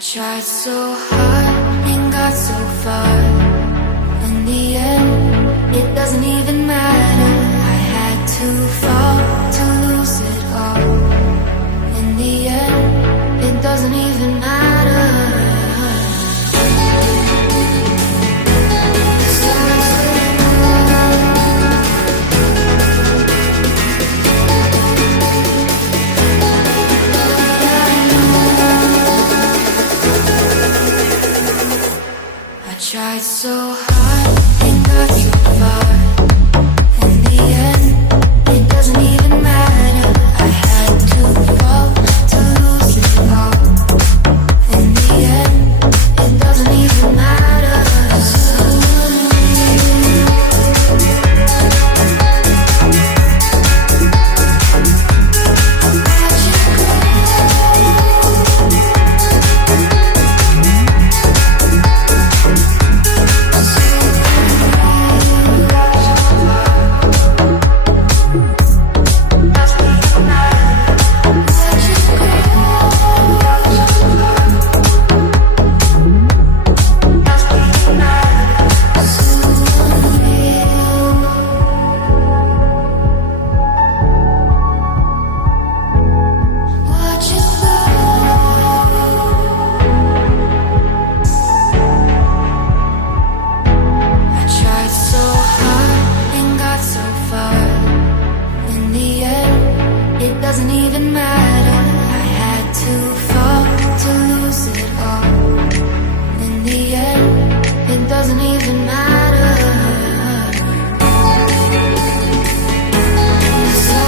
tried so hard and got so far. In the end, it doesn't even matter. I had to fall to lose it all. In the end, it doesn't even matter. Tried so hard and got so far. In the end, it doesn't even matter. I had to fall to lose it all. In the end, it doesn't even matter. Doesn't even matter. I had to fall to lose it all. In the end, it doesn't even matter. So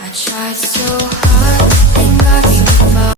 I tried so hard and got so